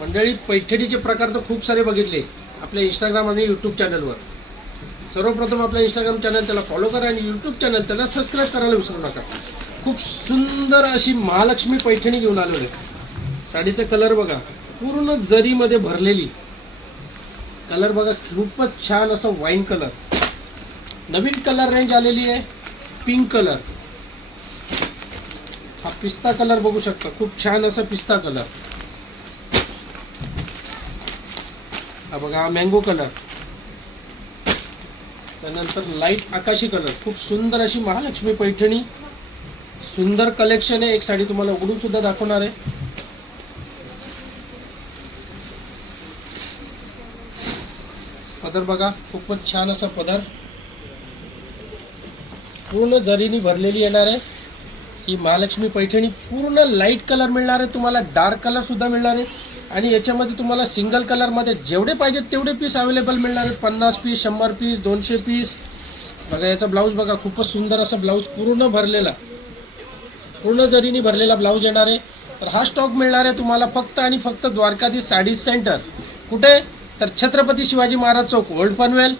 मंडळी, पैठणीचे प्रकार तर खूप सारे बघितले आपल्या इंस्टाग्राम आणि यूट्यूब चॅनलवर. सर्वप्रथम आपल्या इंस्टाग्राम चॅनल त्याला फॉलो करा आणि यूट्यूब चॅनल त्याला सबस्क्राईब करायला विसरू नका. खूप सुंदर अशी महालक्ष्मी पैठणी घेऊन आलेलो आहे. साडीचा कलर बघा, पूर्ण जरीमध्ये भरलेली. कलर बघा, खूपच छान असा वाईन कलर. नवीन कलर रेंज आलेली आहे, पिंक कलर. हा पिस्ता कलर बघू शकता, खूप छान असा पिस्ता कलर. हा बघा, हा मँगो कलर. त्यानंतर लाईट आकाशी कलर. खूप सुंदर अशी महालक्ष्मी पैठणी, सुंदर कलेक्शन आहे. एक साडी तुम्हाला उघडून सुद्धा दाखवणार आहे. पदर बघा, खूपच छान असा पदर, पूर्ण जरीनी भरलेली येणार आहे. ही महालक्ष्मी पैठणी पूर्ण लाईट कलर मिळणार आहे तुम्हाला, डार्क कलर सुद्धा मिळणार आहे. आणि याच्यामध्ये तुम्हाला सिंगल कलर मध्ये जेवढे पाहिजेत तेवढे पीस अवेलेबल मिळणार आहेत. 50 पीस, 100 पीस, 200 पीस. बघा याचा ब्लाऊज बघा, खूपच सुंदर असा ब्लाऊज, पूर्ण भरलेला, पूर्ण जरीनी भरलेला ब्लाऊज येणार आहे. तर हा स्टॉक मिळणार आहे तुम्हाला फक्त आणि फक्त द्वारकाधीश साडी सेंटर. कुठे? तर छत्रपती शिवाजी महाराज चौक, ओल्ड पनवेल.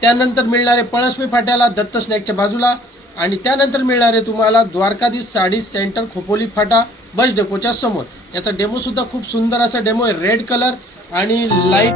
त्यानंतर मिळणार आहे पळसपी फाट्याला, दत्त स्नॅकच्या बाजूला. आणि त्यानंतर मिळणार आहे तुम्हाला द्वारकाधीश साडी सेंटर, खोपोली फाटा, बस डेपोच्या समोर. याचा डेमो सुद्धा खूप सुंदर असा डेमो आहे. रेड कलर आणि लाईट